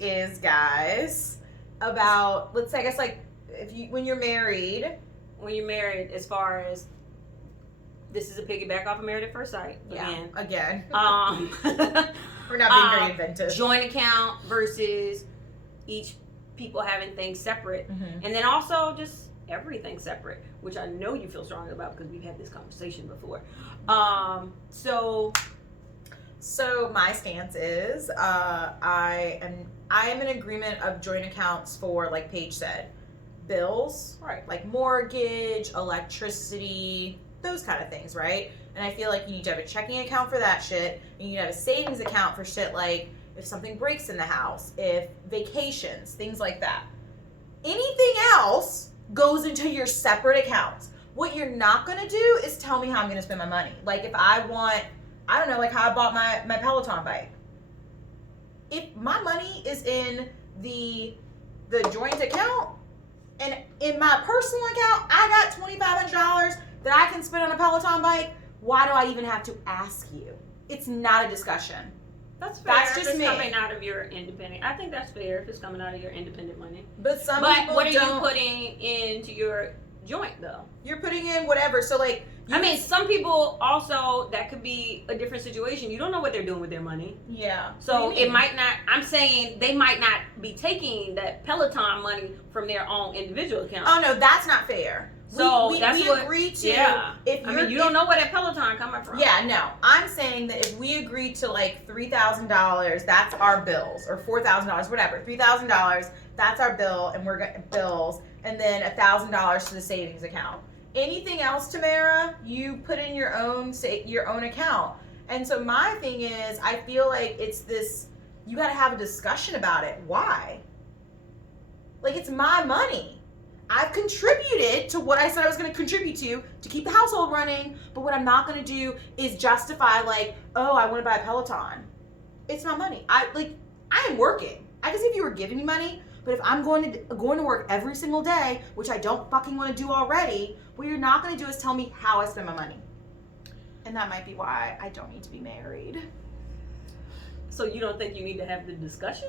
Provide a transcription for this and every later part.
is, guys, about, let's say, I guess, like, when you're married. When you're married, as far as, this is a piggyback off of Married at First Sight. Again. We're not being very inventive. Joint account versus each people having things separate. Mm-hmm. And then also just everything separate, which I know you feel strongly about because we've had this conversation before. So my stance is I am in agreement of joint accounts for, like Paige said, bills, right, like mortgage, electricity, those kind of things, right? And I feel like you need to have a checking account for that shit, and you need to have a savings account for shit like if something breaks in the house, if vacations, things like that. Anything else goes into your separate accounts. What you're not going to do is tell me how I'm going to spend my money. Like if I want, I don't know, like how I bought my Peloton bike. If my money is in the joint account, and in my personal account, I got $2,500 that I can spend on a Peloton bike, why do I even have to ask you? It's not a discussion. That's fair. That's just if it's me. coming out of your independent. I think that's fair if it's coming out of your independent money. But people what are don't. you putting into your joint though? You're putting in whatever. So like, some people also, that could be a different situation. You don't know what they're doing with their money. Yeah. So it might not. I'm saying they might not be taking that Peloton money from their own individual account. Oh no, that's not fair. So we agree to. Yeah. If you don't know where that Peloton coming from. Yeah, no. I'm saying that if we agree to like $3,000, that's our bills, or $4,000, whatever. $3,000, that's our bill, and we're going bills, and then $1,000 to the savings account. Anything else, Tamara, you put in your own account. And so my thing is, I feel like it's this. You got to have a discussion about it. Why? Like it's my money. I've contributed to what I said I was going to contribute to keep the household running, but what I'm not going to do is justify like, oh, I want to buy a Peloton. It's my money. I am working. I guess if you were giving me money, but if I'm going to work every single day, which I don't fucking want to do already, what you're not going to do is tell me how I spend my money. And that might be why I don't need to be married. So you don't think you need to have the discussion?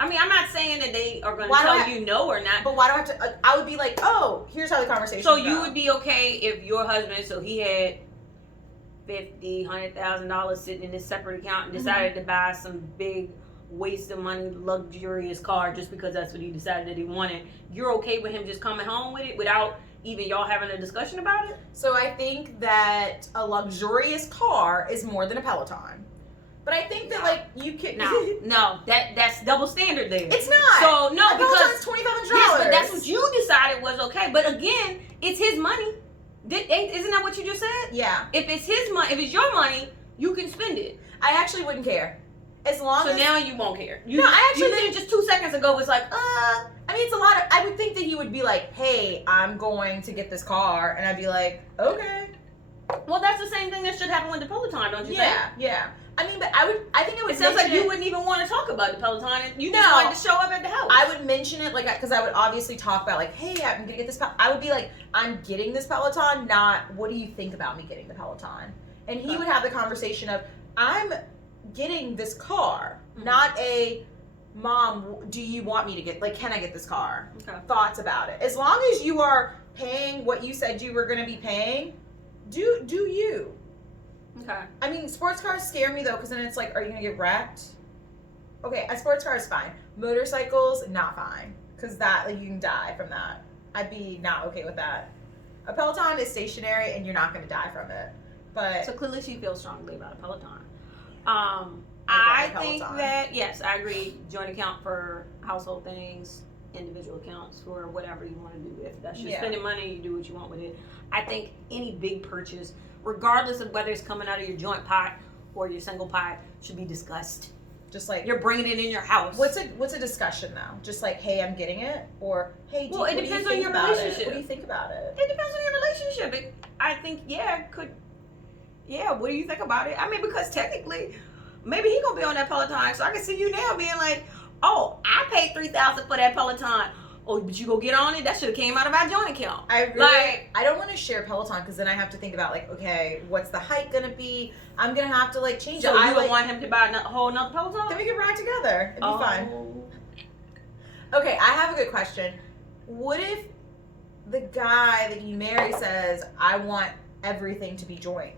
I mean, I'm not saying that they are going to tell you no or not. But why do I have to? I would be like, oh, here's how the conversation So goes. you would be okay if your husband, so he had $50,000, $100,000 sitting in his separate account and decided to buy some big waste of money, luxurious car just because that's what he decided that he wanted. You're okay with him just coming home with it without even y'all having a discussion about it? So I think that a luxurious car is more than a Peloton. But I think that like you can no, that's double standard there. It's not. So no, because $2,500. Yes, but that's what you decided was okay. But again, it's his money. Isn't that what you just said? Yeah. If it's his money, if it's your money, you can spend it. I actually wouldn't care. As long as now you won't care. I actually think just 2 seconds ago was like, I mean, it's a lot of. I would think that he would be like, hey, I'm going to get this car, and I'd be like, okay. Well, that's the same thing that should happen with the Peloton, don't you think? Yeah. I mean, but I think it would. It sounds like you wouldn't even want to talk about the Peloton. And you just wanted to show up at the house. I would mention it, like, because I would obviously talk about, like, hey, I'm gonna get this. I would be like, I'm getting this Peloton. Not, what do you think about me getting the Peloton? And he would have the conversation of, I'm getting this car, not a, mom, do you want me to get? Like, can I get this car? Okay. Thoughts about it. As long as you are paying what you said you were gonna be paying, do you? Okay. I mean, sports cars scare me though, because then it's like, are you gonna get wrecked? Okay, a sports car is fine. Motorcycles, not fine, because that, like, you can die from that. I'd be not okay with that. A Peloton is stationary, and you're not gonna die from it. But so clearly, she feels strongly about a Peloton. I think that yes, I agree. Joint account for household things, individual accounts for whatever you want to do. If that's your spending money, you do what you want with it. I think any big purchase, regardless of whether it's coming out of your joint pot or your single pot, should be discussed. Just like you're bringing it in your house. What's a discussion now? Just like, hey, I'm getting it, or hey, well, it depends on your relationship. What do you think about it? It depends on your relationship. I think what do you think about it? I mean, because technically, maybe he gonna be on that Peloton, so I can see you now being like, oh, I paid $3,000 for that Peloton. Oh, but you go get on it? That should have came out of our joint account. I don't want to share Peloton because then I have to think about like, okay, what's the height gonna be? I'm gonna have to like change it. So you would want him to buy a whole nother Peloton? Then we can ride together. It'd be fine. Okay, I have a good question. What if the guy that you marry says, I want everything to be joint?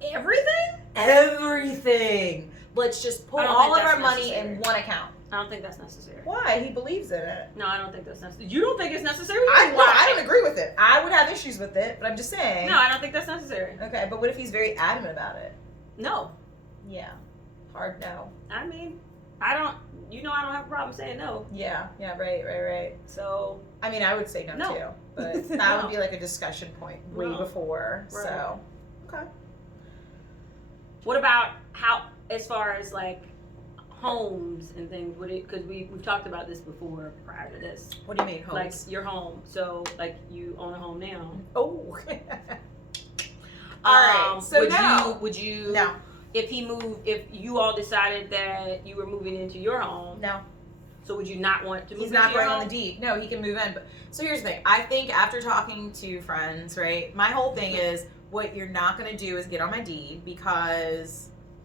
Everything? Everything. Let's just put all of our money in one account. I don't think that's necessary. Why? He believes in it. No, I don't think that's necessary. You don't think it's necessary? I don't agree with it. I would have issues with it, but I'm just saying. No, I don't think that's necessary. Okay, but what if he's very adamant about it? No. Yeah. Hard no. I mean, I don't have a problem saying no. Yeah, right. So. I mean, I would say no too, but that would be like a discussion point way before, right. So. Okay. What about how, as far as like, homes and things, because we've talked about this before prior to this. What do you mean homes? Like your home. So like you own a home now. Oh. All right. So would you no. If you all decided that you were moving into your home? No. So would you not want to move He's into not your going home? on the deed. No, he can move in. But so here's the thing. I think after talking to friends, right, my whole thing is what you're not going to do is get on my deed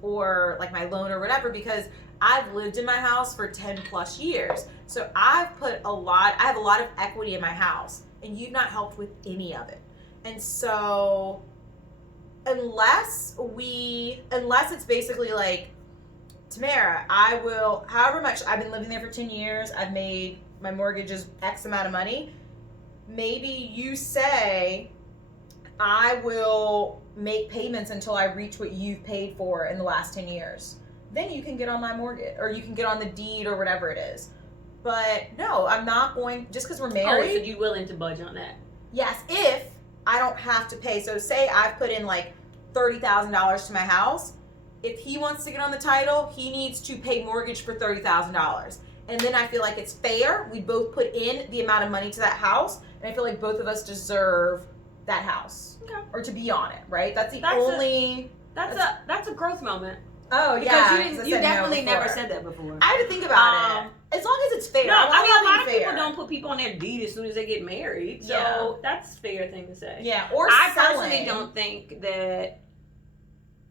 or like my loan or whatever, because I've lived in my house for 10 plus years. So I have a lot of equity in my house, and you've not helped with any of it. And so unless it's basically like, Tamara, I will, however much, I've been living there for 10 years, I've made, my mortgage is X amount of money, maybe you say, I will make payments until I reach what you've paid for in the last 10 years. Then you can get on my mortgage, or you can get on the deed, or whatever it is. But no, I'm not going, just because we're married. Oh, so you willing to budge on that? Yes, if I don't have to pay. So say I've put in like $30,000 to my house. If he wants to get on the title, he needs to pay mortgage for $30,000. And then I feel like it's fair. We both put in the amount of money to that house, and I feel like both of us deserve that house. Okay. Or to be on it, right? That's a growth moment. Oh, yeah. Because you definitely never said that before. I had to think about it. As long as it's fair. No, I mean, a lot of fair. people don't put people on their deed as soon as they get married. So that's a fair thing to say. Yeah, or I selling. personally don't think that,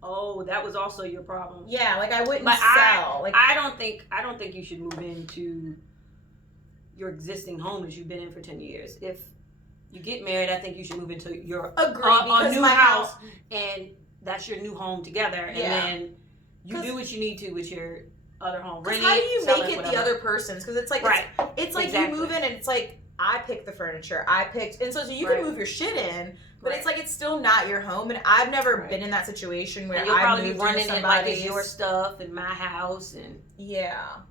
that was also your problem. Yeah, like I wouldn't sell. I don't think you should move into your existing home that you've been in for 10 years. If you get married, I think you should move into your new house, and that's your new home together, and then you do what you need to with your other home. Because how do you make it the other person's? Because it's like it's like exactly. You move in and it's like I picked the furniture, and so you can move your shit in, but it's like it's still not your home. And I've never been in that situation where you'll probably moved be running into it like it's your stuff in my house, and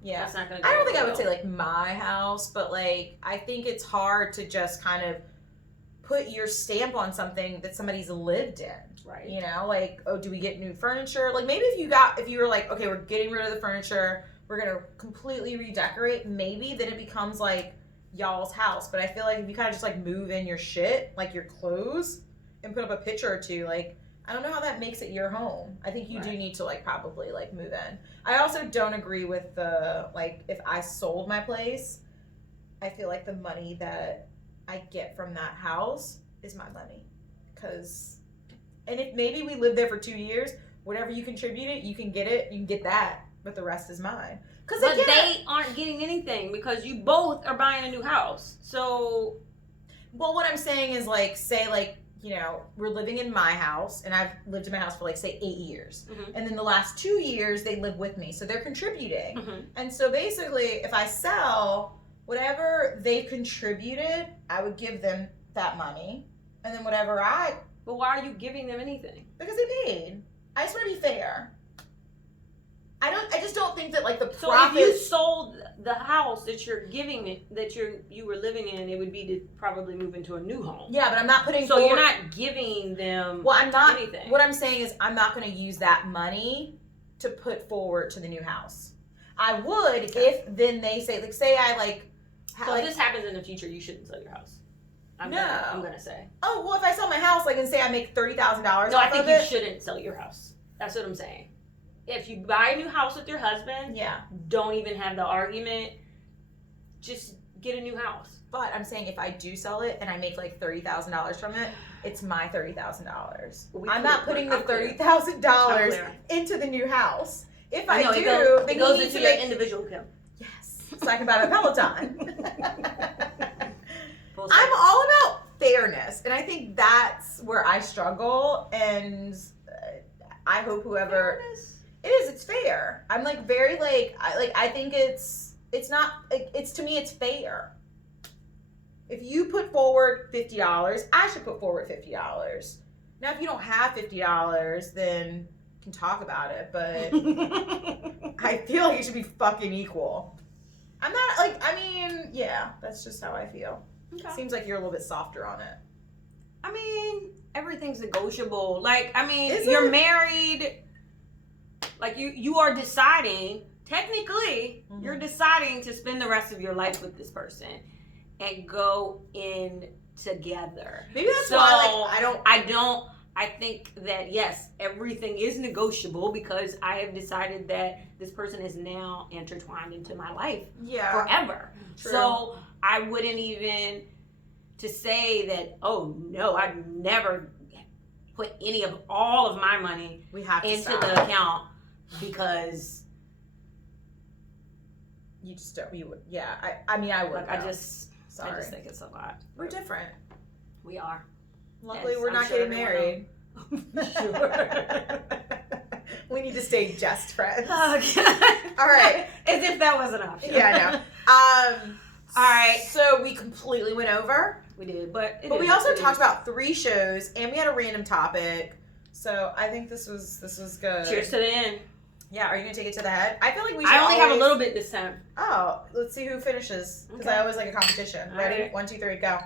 that's not gonna go I don't think I would say like my house, but like I think it's hard to just kind of put your stamp on something that somebody's lived in. Right. You know, like, oh, do we get new furniture? Like maybe if you were like, okay, we're getting rid of the furniture, we're gonna completely redecorate, maybe then it becomes like y'all's house. But I feel like if you kind of just like move in your shit, like your clothes, and put up a picture or two, like I don't know how that makes it your home. I think you do need to like probably like move in. I also don't agree with the like if I sold my place, I feel like the money that I get from that house is my money. And if maybe we lived there for 2 years, whatever you contributed, you can get that, but the rest is mine. But they aren't getting anything because you both are buying a new house. So, well, what I'm saying is like, say like, you know, we're living in my house, and I've lived in my house for like say 8 years, and then the last 2 years they live with me, so they're contributing, and so basically, if I sell whatever they contributed, I would give them that money, and then whatever But why are you giving them anything? Because they paid. I just want to be fair. I just don't think that like the So profit. if you sold the house that you're giving it, that you were living in, it would be to probably move into a new home. Yeah, but I'm not putting. So you're not giving them. Well, I'm not. Anything. What I'm saying is, I'm not going to use that money to put forward to the new house. I would if then they say like, say I like. So if this happens in the future, you shouldn't sell your house. I'm gonna say. Oh well, if I sell my house, like and say I make $30,000. No, I think you shouldn't sell your house. That's what I'm saying. If you buy a new house with your husband, don't even have the argument. Just get a new house. But I'm saying if I do sell it and I make like $30,000 from it, it's my $30,000. I'm not putting the $30,000 into the new house. If I do, it goes into your individual account. Yes. so I can buy my Peloton. I'm all about fairness, and I think that's where I struggle, and I hope whoever Fairness. it's fair. I'm like very I think it's not it's to me it's fair. If you put forward $50, I should put forward $50. Now, if you don't have $50, then we can talk about it, but I feel like it should be fucking equal. I'm not yeah, that's just how I feel. Okay. Seems like you're a little bit softer on it. I mean, everything's negotiable. Like, I mean, Is you're it? Married. Like, you are deciding, technically, you're deciding to spend the rest of your life with this person and go in together. Maybe that's why, I think that, yes, everything is negotiable because I have decided that this person is now intertwined into my life forever. True. So I wouldn't even to say that, oh, no, I'd never put all of my money into the account because you just don't. You would, yeah. I mean, I would. Like, I just think it's a lot. We're different. We are. Luckily, yes, we're not getting married. Sure. We need to stay just friends. Okay. All right. As if that was an option. Yeah, I know. All right. So we completely went over. We did, but we also talked about 3 shows, and we had a random topic. So I think this was good. Cheers to the end. Yeah, are you gonna take it to the head? I feel like we should. I only have a little bit this time. Oh, let's see who finishes because I always like a competition. All Ready? right. 1, 2, 3, go.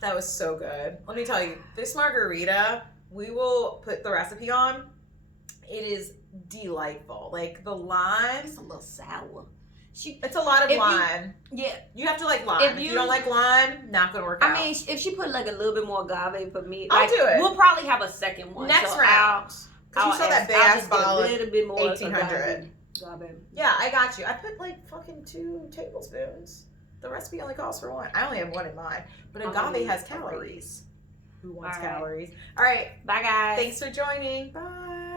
That was so good. Let me tell you, this margarita, we will put the recipe on. It is delightful. Like the lime, It's a little sour. it's a lot of lime. You have to like lime. If you don't like lime, not gonna work out. I mean, if she put like a little bit more agave for me, I'll do it. We'll probably have a second one. Next round. Because you saw that big ass bottle of a little bit more 1800. Agave. Yeah, I got you. I put like fucking 2 tablespoons. The recipe only calls for 1. I only have 1 in mine. But agave has calories. Who wants calories? All right. Bye, guys. Thanks for joining. Bye.